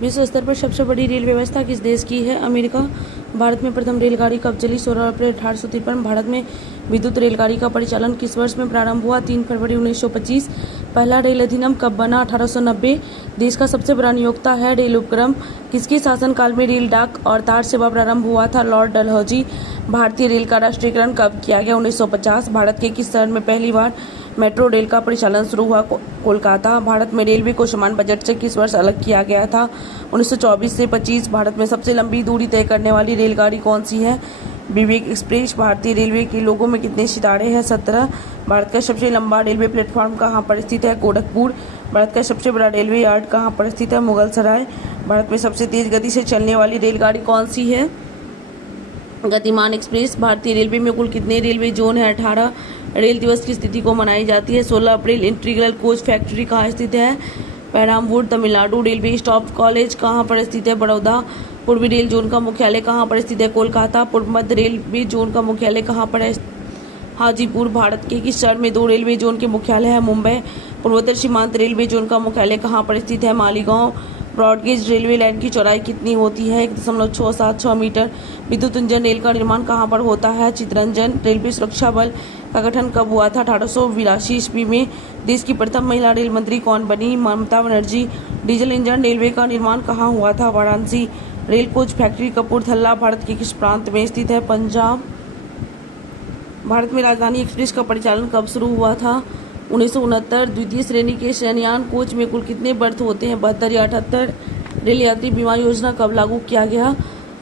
विश्व स्तर पर सबसे बड़ी रेल व्यवस्था किस देश की है? अमेरिका। भारत में प्रथम रेलगाड़ी कब चली? 16 अप्रैल 1853। भारत में विद्युत रेलगाड़ी का परिचालन किस वर्ष में प्रारंभ हुआ? 3 फरवरी 1925। पहला रेल अधिनियम कब बना? 1890। देश का सबसे बड़ा नियोक्ता है रेल उपक्रम किसके शासनकाल में रेल, डाक और तार सेवा प्रारंभ हुआ था? लॉर्ड डलहौजी। भारतीय रेल का राष्ट्रीयकरण कब किया गया? 1950। भारत के किस शहर में पहली बार मेट्रो रेल का परिचालन शुरू हुआ? कोलकाता। भारत में रेलवे को सामान्य बजट से किस वर्ष अलग किया गया था? 1924 से 25। भारत में सबसे लंबी दूरी तय करने वाली रेलगाड़ी कौन सी है? विवेक एक्सप्रेस। भारतीय रेलवे के लोगों में कितने सितारे हैं? 17। भारत का सबसे लंबा रेलवे प्लेटफॉर्म कहाँ पर स्थित है? गोरखपुर। भारत का सबसे बड़ा रेलवे यार्ड कहाँ पर स्थित है? मुगल सराय। भारत में सबसे तेज गति से चलने वाली रेलगाड़ी कौन सी है? गतिमान एक्सप्रेस। भारतीय रेलवे में कुल कितने रेलवे जोन है? 18। रेल दिवस की तिथि को मनाई जाती है? 16 अप्रैल। इंटीग्रल कोच फैक्ट्री कहाँ स्थित है? Perambur, Tamil Nadu. Railway staff college कहाँ पर स्थित है? बड़ौदा। पूर्वी रेल जोन का मुख्यालय कहाँ पर स्थित है? कोलकाता। पूर्व मध्य रेलवे जोन का मुख्यालय कहाँ पर है? हाजीपुर। भारत के किस शहर में 2 रेलवे जोन के मुख्यालय है? मुंबई। पूर्वोत्तर सीमांत रेलवे जोन का मुख्यालय कहाँ पर स्थित है? मालीगांव। ब्रॉडगेज रेलवे लाइन की चौड़ाई कितनी होती है? 1.676 मीटर। विद्युत इंजन रेल का निर्माण कहाँ पर होता है? चितरंजन। रेलवे सुरक्षा बल का गठन कब हुआ था? 1882 ईस्वी में। देश की प्रथम महिला रेल मंत्री कौन बनी? Mamata Banerjee. Diesel engine railway का निर्माण कहाँ हुआ था? Varanasi. Rail coach factory Kapurthala Bharat के किस प्रांत में स्थित है? पंजाब। भारत में राजधानी एक्सप्रेस का परिचालन कब शुरू हुआ था? 1969। द्वितीय श्रेणी के शयनयान कोच में कुल कितने बर्थ होते हैं? 72 या 78। रेल यात्री बीमा योजना कब लागू किया गया?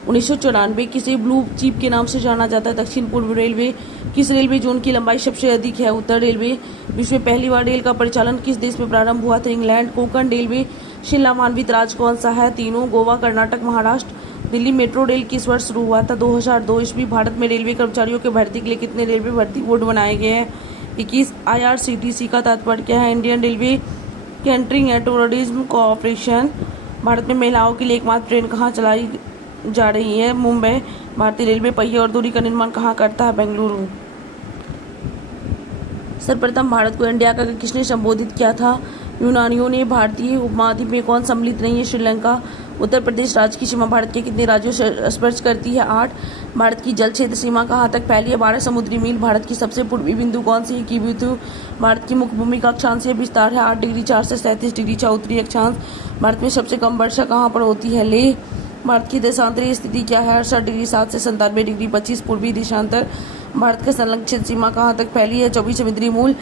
1994। किसे ब्लू चिप के नाम से जाना जाता है? दक्षिण पूर्व रेलवे। किस रेलवे जोन की लंबाई सबसे अधिक है? उत्तर रेलवे। विश्व में पहली बार रेल का परिचालन किस देश में प्रारंभ हुआ था? इंग्लैंड। कोंकण रेलवे शिलान्वित राज्य कौन सा है? तीनों। गोवा, कर्नाटक, महाराष्ट्र। दिल्ली मेट्रो रेल किस वर्ष शुरू हुआ था? 2002 ईस्वी। भारत में रेलवे कर्मचारियों के भर्ती के लिए कितने रेलवे भर्ती बोर्ड बनाए गए हैं? 21। IRCTC का तात्पर्य क्या है? Indian railway catering and tourism corporation. Bharat में महिलाओं के लिए एकमात्र ट्रेन कहाँ चलाई जा रही है? मुंबई। भारतीय रेलवे पहिए और दूरी का निर्माण कहाँ करता है? बेंगलुरु। सर्वप्रथम भारत को इंडिया का किसने संबोधित किया था? यूनानियों ने। भारतीय उपमहाद्वीप में कौन सम्मिलित नहीं है? श्रीलंका। उत्तर प्रदेश राज्य की सीमा भारत के कितने राज्यों से स्पर्श करती है? 8। भारत की जल क्षेत्र सीमा कहाँ तक फैली है? 12 समुद्री मील। भारत की सबसे पूर्वी बिंदु कौन सी है? किबुतु। भारत की मुख्य भूमि का अक्षांशीय विस्तार है 8 डिग्री 4 से 37 डिग्री 4 उत्तरी अक्षांश। भारत में सबसे कम वर्षा कहाँ पर होती है? लेह। भारत की देशांतरीय स्थिति क्या है? 68 डिग्री 7 से 97 डिग्री 25 पूर्वी देशांतर। भारत का संलग्न क्षेत्र सीमा कहाँ तक फैली है? 24 समुद्री मूल।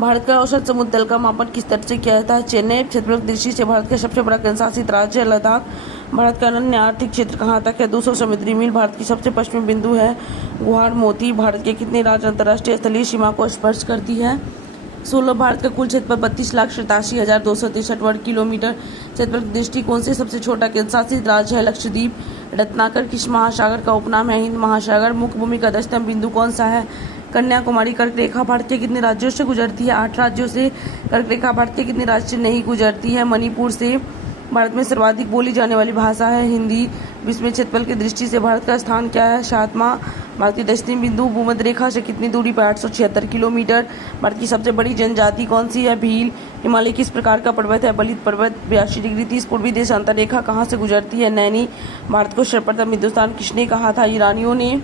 भारत का औसत समुद्र तल का मापन किस तरह से किया जाता है? चेन्नई। क्षेत्रफल दृष्टि से भारत का सबसे बड़ा केंद्रशासित राज्य है लद्दाख। भारत का अनन्य आर्थिक क्षेत्र कहाँ तक है? 200 समुद्री मील। भारत की सबसे पश्चिमी बिंदु है गुहार मोती। भारत के कितने राज्य अंतर्राष्ट्रीय स्थलीय सीमा को स्पर्श करती है? 16। भारत का कुल क्षेत्रफल 32,87,263 वर्ग किलोमीटर। क्षेत्रफल की दृष्टिकोण से सबसे छोटा केंद्रशासित राज्य है लक्षद्वीप। रत्नाकर किस महासागर का उपनाम है? हिंद महासागर। मुख्य भूमि का 10वां बिंदु कौन सा है? कन्याकुमारी। कर्क रेखा भारत के कितने राज्यों से गुजरती है? 8 राज्यों से। कर्क रेखा भारत के कितने राज्य से नहीं गुजरती है? मणिपुर से। भारत में सर्वाधिक बोली जाने वाली भाषा है हिंदी। विश्व में क्षेत्रफल की दृष्टि से भारत का स्थान क्या है? 7वां। भारत की दक्षिणी बिंदु भूमध्य रेखा से कितनी दूरी पर? 876 किलोमीटर। भारत की सबसे बड़ी जनजाति कौन सी है? भील। हिमालय किस प्रकार का पर्वत है? बलित पर्वत। 82 डिग्री 30 पूर्वी देशांतर रेखा कहाँ से गुजरती है? नैनी। भारत को सर्वप्रथम हिंदुस्तान किसने कहा था? ईरानियों ने।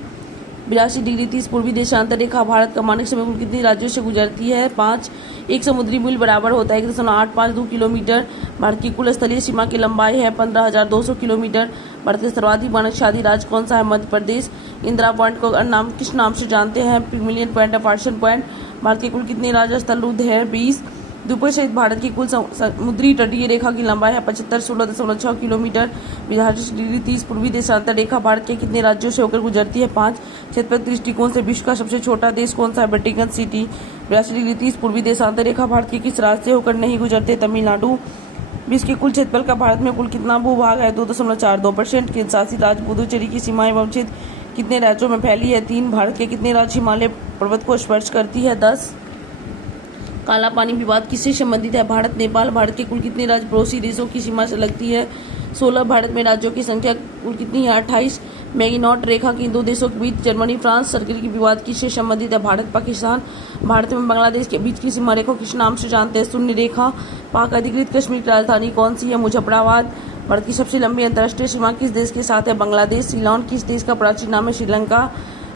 82 डिग्री 30 पूर्वी देशांतर रेखा भारत का मानक समय कुल कितने राज्यों से गुजरती है? 5। एक समुद्री मील बराबर होता है 1.852 किलोमीटर। भारत की कुल स्थलीय सीमा की लंबाई है 15,200 किलोमीटर। भारत का सर्वाधिक मानवशाली राज्य कौन सा है? मध्य प्रदेश। इंदिरा पॉइंट को नाम किस नाम से जानते हैं? पिगमिलियन पॉइंट या पार्सन पॉइंट। भारत के कुल कितने राज्य स्थलरुद्ध है? 20। द्वीपों सहित भारत की कुल समुद्री तटीय रेखा की लंबाई है 75,16.6 किलोमीटर। 82 डिग्री 30 पूर्वी देशांतर रेखा भारत के कितने राज्यों से होकर गुजरती है? 5। क्षेत्रफल दृष्टिकोण से विश्व का सबसे छोटा देश कौन सा है? Vatican city. 82 डिग्री 30 पूर्वी देशांतर रेखा भारत के किस राज्य से होकर नहीं गुजरते? तमिलनाडु। विश्व के कुल क्षेत्रफल का भारत में कुल कितना भूभाग है? 2.42%। केंद्रशासित राज्य पुदुचेरी की सीमाएं एवं क्षेत्र कितने राज्यों में फैली है? 3। भारत के कितने राज्य हिमालय पर्वत को स्पर्श करती है? 10। काला पानी विवाद किससे संबंधित है? भारत नेपाल। भारत के कुल कितने राज्य पड़ोसी देशों की सीमा से लगती है? 16। भारत में राज्यों की संख्या कुल कितनी है? 28। मैगिनॉट रेखा के दो देशों के बीच जर्मनी फ्रांस सर्किल की विवाद किससे संबंधित है? भारत पाकिस्तान। भारत में बांग्लादेश के बीच की सीमा रेखा किस नाम से जानते हैं? शून्य रेखा। पाक अधिकृत कश्मीर की राजधानी कौन सी है? मुजफ्फराबाद। भारत की सबसे लंबी अंतर्राष्ट्रीय सीमा किस देश के साथ है? बांग्लादेश। सीलोन किस देश का प्राचीन नाम है? श्रीलंका।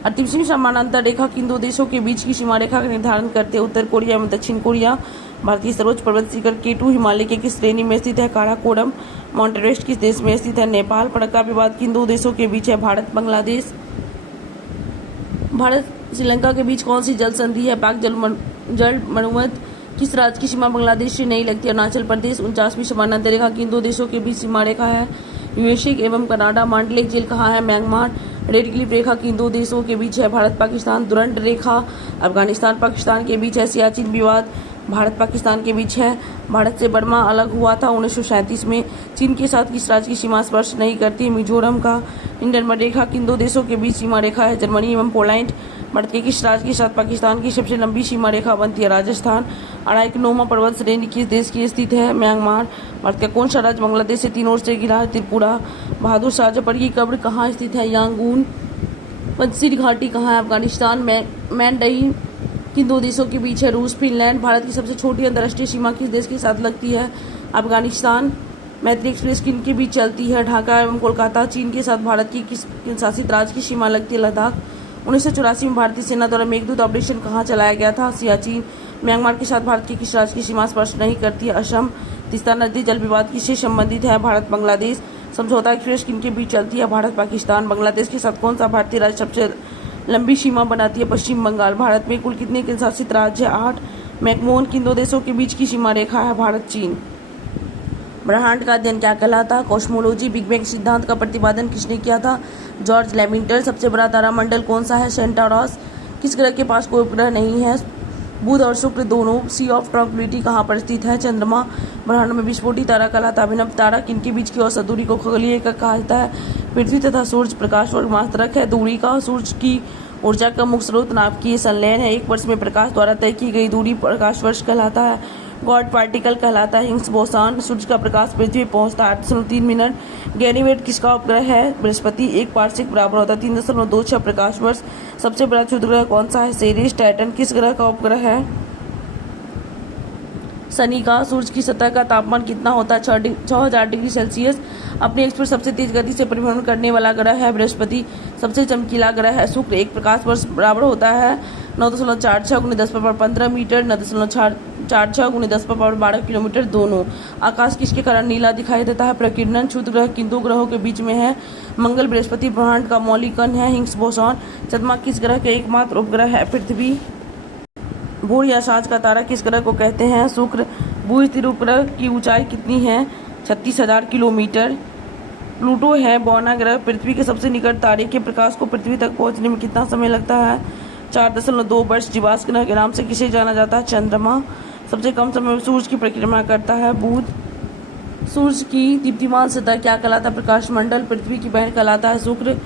38वीं समानांतर रेखा किन दो देशों के बीच की सीमा रेखा का निर्धारण करते हैं? उत्तर कोरिया एवं दक्षिण कोरिया। भारत की सर्वोच्च पर्वत शिखर K2 हिमालय के किस श्रेणी में स्थित है? काराकोरम। माउंट एवरेस्ट किस देश में स्थित है? नेपाल। फड़क्का विवाद किन दो देशों के बीच है? भारत बांग्लादेश। भारत श्रीलंका के बीच कौन सी जल संधि है? पाक जल मरुमत। किस राज्य की सीमा बांग्लादेश से नहीं लगती? अरुणाचल प्रदेश। 49वीं समानांतर रेखा किन दो देशों के बीच सीमा रेखा है? यूएसए एवं कनाडा। मांडलिक झील कहाँ है? म्यांमार। रेड क्लिफ रेखा किन दो देशों के बीच है? भारत पाकिस्तान। दुरंत रेखा अफगानिस्तान पाकिस्तान के बीच है। सियाचिन विवाद भारत पाकिस्तान के बीच है। भारत से बर्मा अलग हुआ था 1937 में। चीन के साथ किस राज्य की सीमा स्पर्श नहीं करती? मिजोरम का। हिंडनबर्ग रेखा किन दो देशों के बीच सीमा रेखा है? जर्मनी एवं पोलैंड। भारत के किस राज्य के साथ पाकिस्तान की सबसे लंबी सीमा रेखा बनती है? राजस्थान। अराइकनोमा पर्वत श्रेणी किस देश की स्थित है? म्यांमार। भारत का कौन सा राज्य बांग्लादेश से 3 ओर से घिरा है? त्रिपुरा। बहादुर शाह जफर की कब्र कहाँ स्थित है? यांगून। पंजशीर घाटी कहाँ है? अफगानिस्तान। मैंडई किन दो देशों के बीच है? रूस। फिनलैंड। भारत की सबसे छोटी अंतर्राष्ट्रीय सीमा किस देश के साथ लगती है? अफगानिस्तान। मैत्री एक्सप्रेस किन के बीच चलती है? ढाका एवं कोलकाता। चीन के साथ भारत की किस शासित राज्य की सीमा लगती है? लद्दाख। 1984 में भारतीय सेना द्वारा मेघदूत ऑपरेशन कहाँ चलाया गया था? सियाचिन। म्यांमार के साथ भारत की किस राज्य की सीमा स्पर्श नहीं करती है? असम। तीस्ता नदी जल विवाद किससे संबंधित है? भारत बांग्लादेश। समझौता एक्सप्रेस किन के बीच चलती है? भारत पाकिस्तान। बांग्लादेश के साथ कौन सा भारतीय राज्य सबसे लंबी सीमा बनाती है? पश्चिम बंगाल। भारत में कुल कितने केंद्र शासित राज्य है? 8। मैकमोहन किन दो देशों के बीच की सीमा रेखा है? भारत चीन। ब्रह्मांड का अध्ययन क्या कहलाता? कॉस्मोलॉजी। बिग बैंग सिद्धांत का प्रतिपादन किसने किया था? George Lemington. सबसे बड़ा तारामंडल कौन सा है? सेंटारॉस। किस ग्रह के पास कोई उपग्रह नहीं है? बुध और शुक्र दोनों। सी ऑफ ट्रैंक्विलिटी कहाँ पर स्थित है? चंद्रमा। ब्रह्मांड में विस्फोटी तारा कहलाता है। अभिनव तारा किनके बीच की औसत दूरी को खगोलीय एकक कहा जाता है? पृथ्वी तथा सूर्य। प्रकाश वर्ग मात्रक है दूरी का। सूर्य की ऊर्जा का मुख्य स्रोत नाभिकीय संलयन है। एक वर्ष में प्रकाश द्वारा तय की गई दूरी प्रकाश वर्ष कहलाता है। गॉड पार्टिकल कहलाता है। Higgs boson. सूर्य का प्रकाश पृथ्वी पहुंचता है 8.3 मिनट। गैनीमेड किसका उपग्रह है? बृहस्पति। 1 पार्सेक बराबर होता है 3.26 प्रकाश वर्ष। सबसे बड़ा क्षुद्र ग्रह कौन सा है? सेरेस। टाइटन किस ग्रह का उपग्रह है? शनि का। सूर्य की सतह का तापमान कितना होता है? 6000 डिग्री सेल्सियस। अपने एक्स पर सबसे तेज गति से परिभ्रमण करने वाला ग्रह है बृहस्पति। सबसे चमकीला ग्रह है शुक्र। 1 प्रकाश वर्ष बराबर होता है 9.46 × 10⁻15 मीटर। 9.46 × 10⁻12 किलोमीटर दोनों। आकाश किसके कारण नीला दिखाई देता है? प्रकीर्णन। क्षुद्र ग्रह किन दो ग्रहों के बीच में है? मंगल बृहस्पति। ब्रह्मांड का मौलिक कण है हिग्स बोसॉन। चंद्रमा किस ग्रह के एकमात्र उपग्रह है? पृथ्वी। भूर या सांझ का तारा किस ग्रह को कहते हैं? शुक्र। भू स्थिर उपग्रह की ऊंचाई कितनी है? 36,000 किलोमीटर। प्लूटो है बौना ग्रह। पृथ्वी के सबसे निकट तारे के प्रकाश को पृथ्वी तक पहुंचने में कितना समय लगता है? 4.2 वर्ष। जीवाश्म ग्रह के नाम से किसे जाना जाता है? चंद्रमा। सबसे कम समय में सूर्य की परिक्रमा करता है बुध। सूर्य की दीप्तिमान सतह क्या कहलाता है? प्रकाश मंडल। पृथ्वी की बहन कहलाता है शुक्र।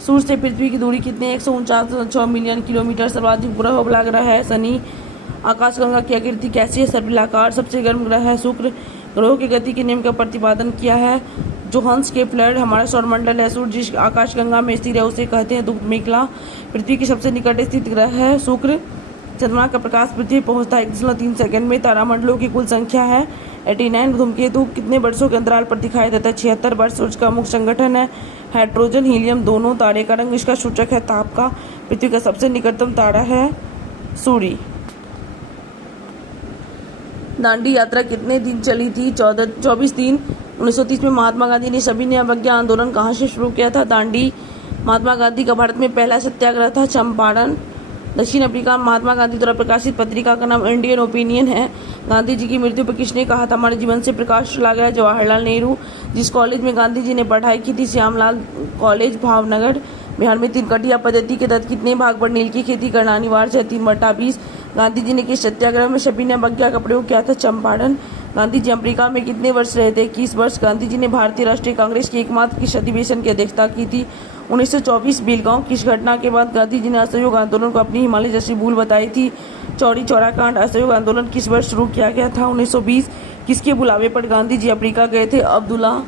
सूर्य से पृथ्वी की दूरी कितनी? 149.6 मिलियन किलोमीटर। सर्वाधिक बुरा वाला ग्रह है शनि। आकाशगंगा की आकृति कैसी है? सर्पिलाकार। सबसे गर्म ग्रह है शुक्र। ग्रहों की गति के नियम का प्रतिपादन किया है जोहान्स केपलर। हमारा सौरमंडल है सूर्य जिस आकाशगंगा में स्थिर है उसे कहते हैं दुग्ध मेखला। पृथ्वी के सबसे निकट स्थित ग्रह है शुक्र। चंद्रमा का प्रकाश पृथ्वी पहुंचता है 1.3 सेकंड में। तारामंडलों की कुल संख्या है 89। धूमकेतु कितने वर्षों के अंतराल पर दिखाई देता है? 76 वर्ष। सूर्य का मुख्य संगठन है हाइड्रोजन हीलियम दोनों। तारे का रंग इसका सूचक है ताप का। पृथ्वी का सबसे निकटतम तारा है सूर्य। दांडी यात्रा कितने दिन चली थी? 24 दिन। 1930 में महात्मा गांधी ने सविनय अवज्ञा आंदोलन कहाँ से शुरू किया था? दांडी। महात्मा गांधी का भारत में पहला सत्याग्रह था चंपारण। दक्षिण अफ्रीका में महात्मा गांधी द्वारा प्रकाशित पत्रिका का नाम इंडियन ओपिनियन है। गांधी जी की मृत्यु पर किसने कहा था हमारे जीवन से प्रकाश चला गया? जवाहरलाल नेहरू। जिस कॉलेज में गांधी जी ने पढ़ाई की थी? श्यामलाल कॉलेज भावनगर। बिहार में 3 कटिया पद्धति के तहत कितने भाग पर नील की खेती करना अनिवार्य है? 3/20। गांधी जी ने किस सत्याग्रह में सविनय अवज्ञा का प्रयोग किया था? चंपारण। गांधी जी अमेरिका में कितने वर्ष रहे थे? 21 वर्ष। गांधी जी ने भारतीय राष्ट्रीय कांग्रेस की एकमात्र किस अधिवेशन की अध्यक्षता की थी? 1924। बेलगांव किस घटना के बाद गांधी जी ने असहयोग आंदोलन को अपनी हिमालय जैसी भूल बताई थी? चौरी चौरा कांड। असहयोग आंदोलन किस वर्ष शुरू किया गया था? 1920। किसके बुलावे पर गांधी जी अफ्रीका गए थे? अब्दुल्ला।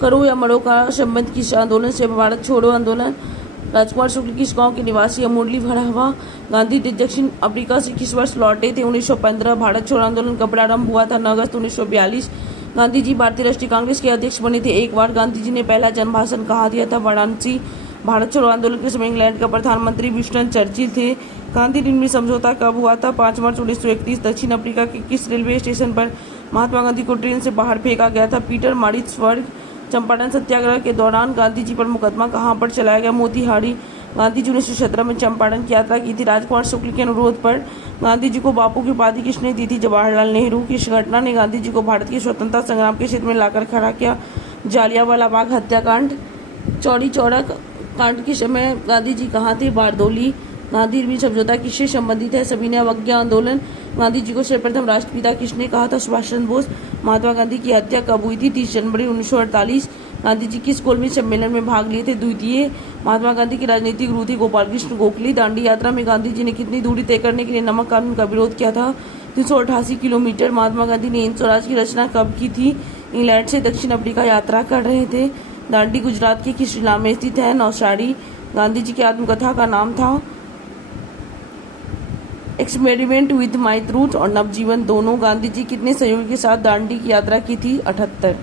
करो या मरो का संबंध किस आंदोलन से? भारत छोड़ो आंदोलन। राजकुमार शुक्ल किस गांव के निवासी? मुरली भरा हुआ। गांधी जी दक्षिण अफ्रीका से किस वर्ष लौटे थे? 1915। भारत छोड़ो आंदोलन का प्रारंभ हुआ था 9 अगस्त 1942। गांधी जी भारतीय राष्ट्रीय कांग्रेस के अध्यक्ष बने थे। एक बार गांधी जी ने पहला जन भाषण कहाँ दिया था? वाराणसी। भारत छोड़ो आंदोलन के समय इंग्लैंड का प्रधानमंत्री विंस्टन चर्चिल थे। गांधी निर्मित समझौता कब हुआ था? 5 मार्च 1931। दक्षिण अफ्रीका के किस रेलवे स्टेशन पर महात्मा गांधी को ट्रेन से बाहर फेंका गया था? Peter Maritzburg. चंपारण सत्याग्रह के दौरान गांधी जी पर मुकदमा कहां पर चलाया गया? मोतिहारी। गांधी जी ने 1917 में चंपारण की यात्रा की थी। राजकुमार शुक्ल के अनुरोध पर गांधी जी को बापू की उपाधि किसने दी थी? जवाहरलाल नेहरू। किस घटना ने गांधी जी को भारत के स्वतंत्रता संग्राम के क्षेत्र में लाकर खड़ा किया? जालियांवाला बाग हत्याकांड। चौरी चौरा कांड के समय गांधी जी कहाँ थे? बारदोली। गांधी निर्मित समझौता किससे संबंधित है? सविनय अवज्ञा आंदोलन। गांधी जी को सर्वप्रथम राष्ट्रपिता किसने कहा था? सुभाष चंद्र बोस। महात्मा गांधी की हत्या कब हुई थी? 30 जनवरी 1948। गांधी जी किस गोलमेज सम्मेलन में भाग लिए थे? द्वितीय। महात्मा गांधी के राजनीतिक गुरु थे गोपाल कृष्ण गोखले। दांडी यात्रा में गांधी जी ने कितनी दूरी तय करने के लिए नमक कानून का विरोध किया था? 388 किलोमीटर। महात्मा गांधी ने हिंद स्वराज की रचना कब की थी? इंग्लैंड से दक्षिण अफ्रीका यात्रा कर रहे थे। दांडी गुजरात के किस जिला में स्थित है? नौसारी। गांधी जी की आत्मकथा का नाम था एक्सपेरिमेंट विद माई ट्रूथ और नवजीवन दोनों। गांधी जी कितने सहयोगी के साथ दांडी की यात्रा की थी? 78।